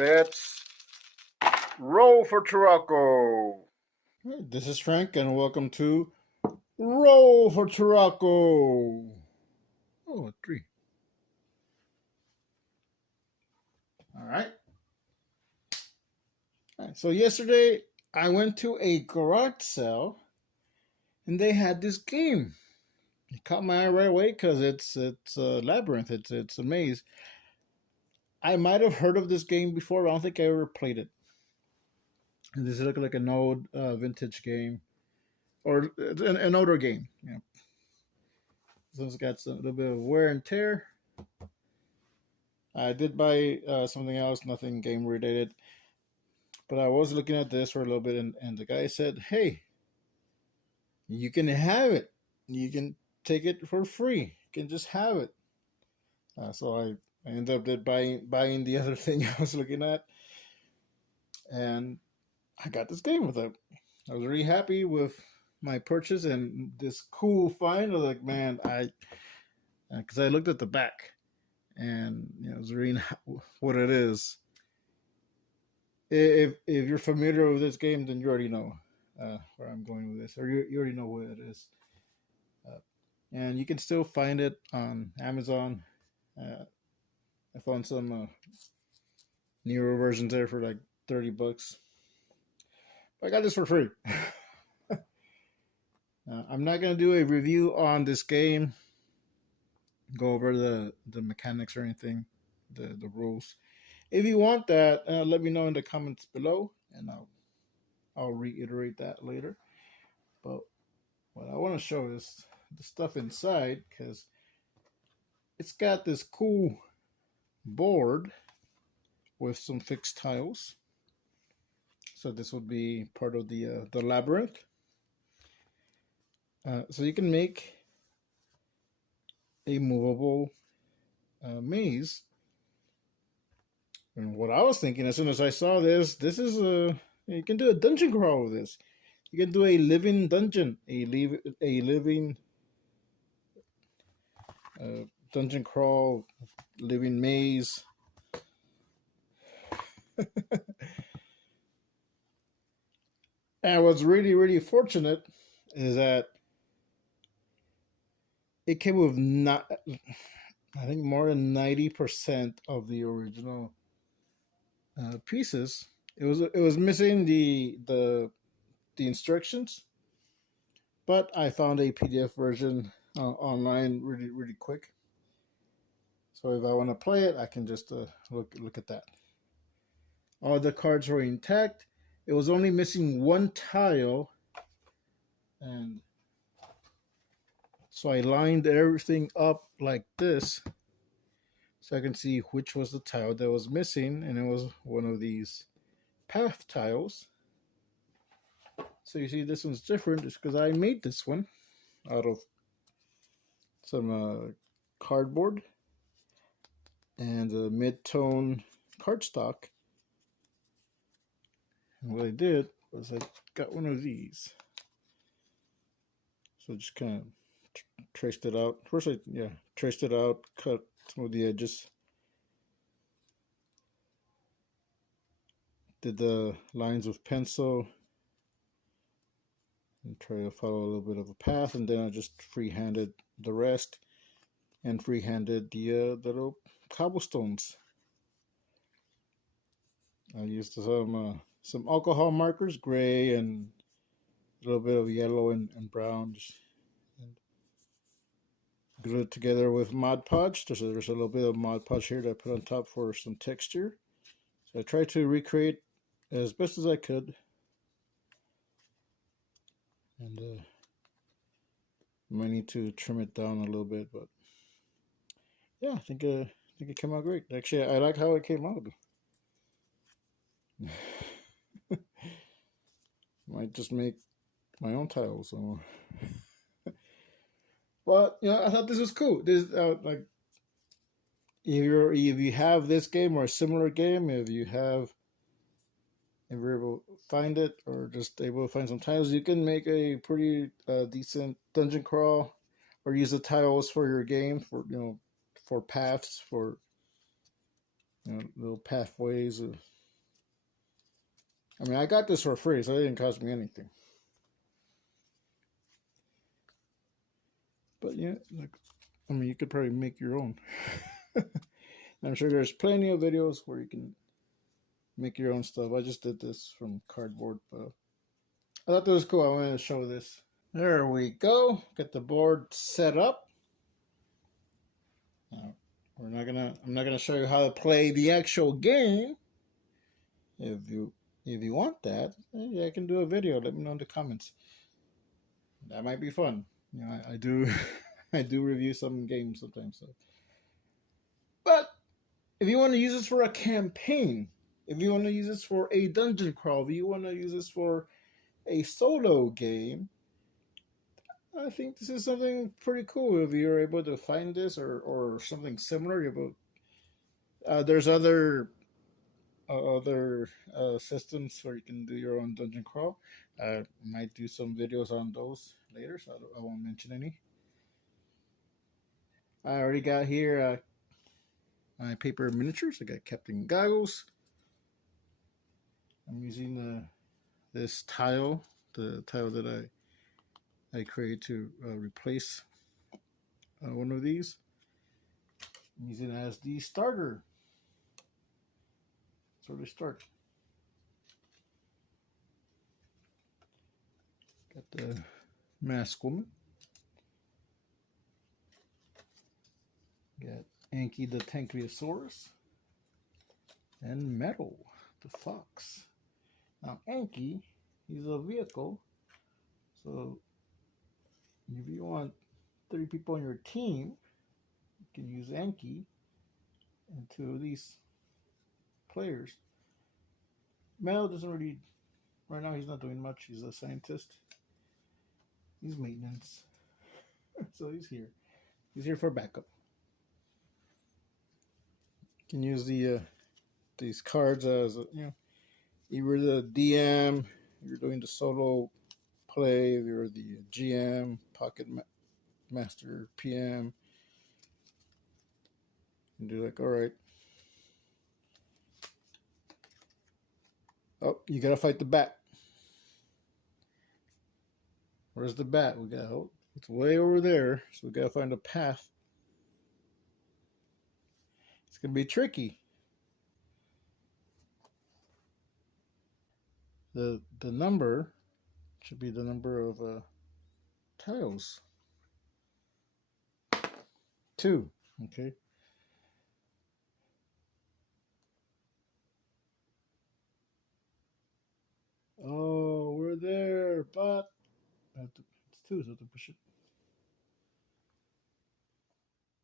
Let's roll for Turaco. Hey, this is Frank, and welcome to Roll for Turaco. Oh, three. All right. All right. So yesterday I went to a garage sale, and they had this game. It caught my eye right away because it's Labyrinth. It's a maze. I might have heard of this game before, but I don't think I ever played it. And this looks like an old vintage game, or an older game. Yeah. So it's got a little bit of wear and tear. I did buy something else, nothing game related, but I was looking at this for a little bit, and the guy said, "Hey, you can have it. You can take it for free. You can just have it." So I ended up buying the other thing I was looking at, and I got this game with it. I was really happy with my purchase and this cool find. I was like, man, because I looked at the back, and I was reading what it is. If you're familiar with this game, then you already know where I'm going with this, or you already know what it is. And you can still find it on Amazon. I found some newer versions there for like $30. But I got this for free. I'm not gonna do a review on this game, go over the mechanics or anything, the rules. If you want that, let me know in the comments below, and I'll reiterate that later. But what I want to show is the stuff inside, because it's got this cool board with some fixed tiles. So this would be part of the labyrinth. So you can make a movable maze. And what I was thinking as soon as I saw this is you can do a dungeon crawl with this. You can do a living dungeon, a living dungeon crawl, living maze. And what's really, really fortunate is that it came with not, I think, more than 90% of the original pieces. It was missing the instructions, but I found a PDF version online really, really quick. So if I want to play it, I can just look at that. All the cards were intact. It was only missing one tile, and so I lined everything up like this so I can see which was the tile that was missing, and it was one of these path tiles. So you see this one's different just because I made this one out of some cardboard and a mid-tone cardstock. And what I did was I got one of these. So just kind of traced it out. First I traced it out, cut some of the edges. Did the lines with pencil and try to follow a little bit of a path, and then I just freehanded the rest and freehanded the little cobblestones. I used some alcohol markers, gray and a little bit of yellow and brown, and glue it together with Mod Podge. There's a little bit of Mod Podge here that I put on top for some texture. So I tried to recreate as best as I could, and might need to trim it down a little bit, but yeah, I think it came out great. Actually, I like how it came out. Might just make my own tiles. So. But I thought this was cool. This like if you have this game or a similar game, if you're able to find it or just able to find some tiles, you can make a pretty decent dungeon crawl, or use the tiles for your game for for paths, for little pathways. I mean, I got this for free, so it didn't cost me anything. But yeah, like, I mean, you could probably make your own. I'm sure there's plenty of videos where you can make your own stuff. I just did this from cardboard, but I thought that was cool. I wanted to show this. There we go. Get the board set up. Now, I'm not gonna show you how to play the actual game. If you want that, yeah, I can do a video. Let me know in the comments. That might be fun. You know, I do I do review some games sometimes. So. But if you want to use this for a campaign, if you want to use this for a dungeon crawl, if you want to use this for a solo game, I think this is something pretty cool. If you're able to find this or something similar, there's other systems where you can do your own dungeon crawl. I might do some videos on those later, so I won't mention any. I already got here my paper miniatures. I got Capt Goggles. I'm using this tile, the tile that I created to replace one of these. I'm using it as the starter. That's where they start. Got the masked woman. Got Anki the Tankriosaurus. And Metal the fox. Now Anki, he's a vehicle. So if you want 3 people on your team, you can use Anki and 2 of these players. Metal doesn't really, right now he's not doing much. He's a scientist. He's maintenance. So he's here. He's here for backup. You can use these cards as either the DM, you're doing the solo play, you're the GM, pocket master, PM. And do like, all right. Oh, you gotta fight the bat. Where's the bat? It's way over there, so we gotta find a path. It's gonna be tricky. The number should be the number of tiles. 2. Okay. Oh, we're there, but it's 2, so I have to push it.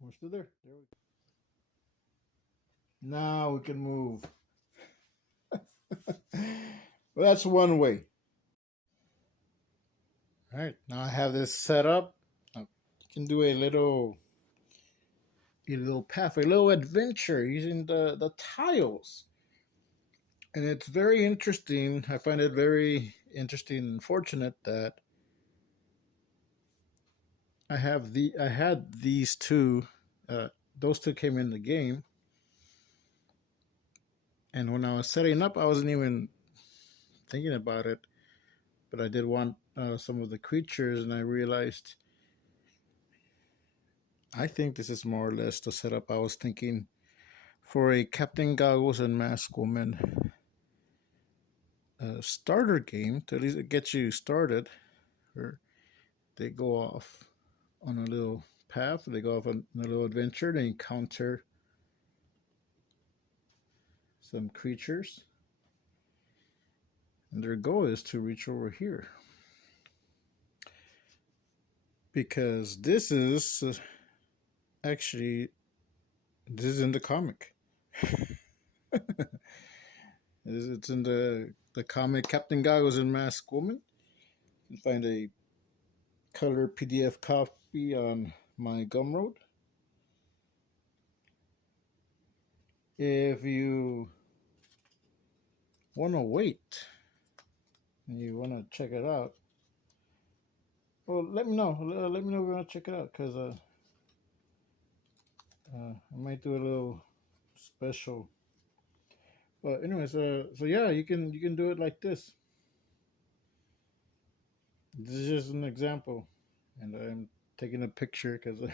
We're still there. There we go. Now we can move. Well, that's one way. All right, now I have this set up. You can do a little path, a little adventure using the tiles. And it's very interesting. I find it very interesting and fortunate that I had these 2. Those 2 came in the game. And when I was setting up, I wasn't even thinking about it. But I did want some of the creatures, and I realized I think this is more or less the setup I was thinking for a Capt Goggles and Masked Woman starter game, to at least get you started, where they go off on a little path, they go off on a little adventure, they encounter some creatures, and their goal is to reach over here. Because this is actually, this is in the comic. It's in the comic Capt Goggles and Masked Woman. You can find a color PDF copy on my Gumroad. If you want to wait and you want to check it out, well, let me know. Let me know if you want to check it out, because I might do a little special But anyways, so yeah, you can do it like this. This is just an example, and I'm taking a picture because this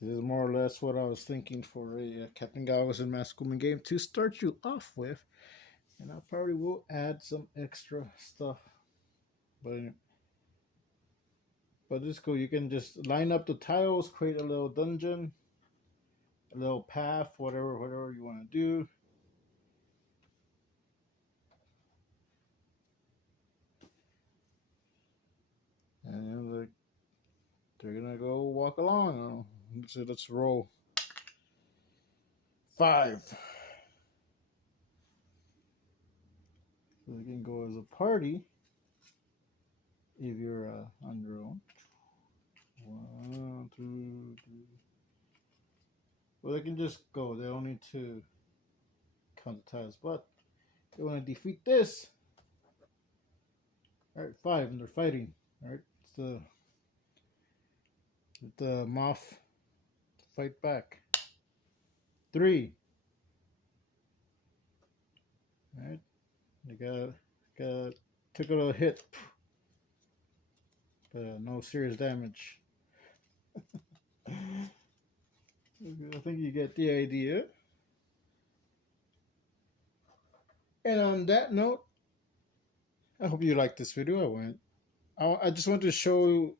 is more or less what I was thinking for a Captain Goggles and Masculine game to start you off with, and I probably will add some extra stuff. But this is cool. You can just line up the tiles, create a little dungeon, a little path, whatever you want to do. And like they're gonna go walk along. So let's roll 5. So they can go as a party if you're on your own. 1, 2, 3. Well, they can just go. They don't need to count the tiles. But they want to defeat this. All right, 5, and they're fighting. All right, it's the moth fight back. 3. All right, they got took a little hit, but no serious damage. I think you get the idea. And on that note, I hope you liked this video. I just wanted to show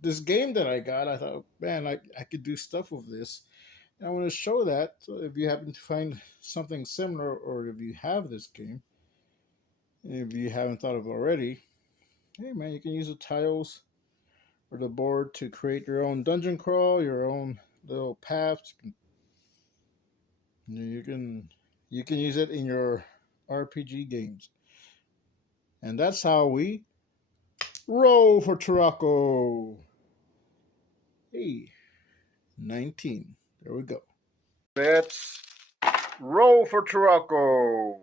this game that I got. I thought, man, I could do stuff with this. And I want to show that. So if you happen to find something similar, or if you have this game, if you haven't thought of it already, hey man, you can use the tiles or the board to create your own dungeon crawl, your own little paths. You can use it in your RPG games. And that's how we roll for Turaco. Hey, 19. There we go. Let's roll for Turaco.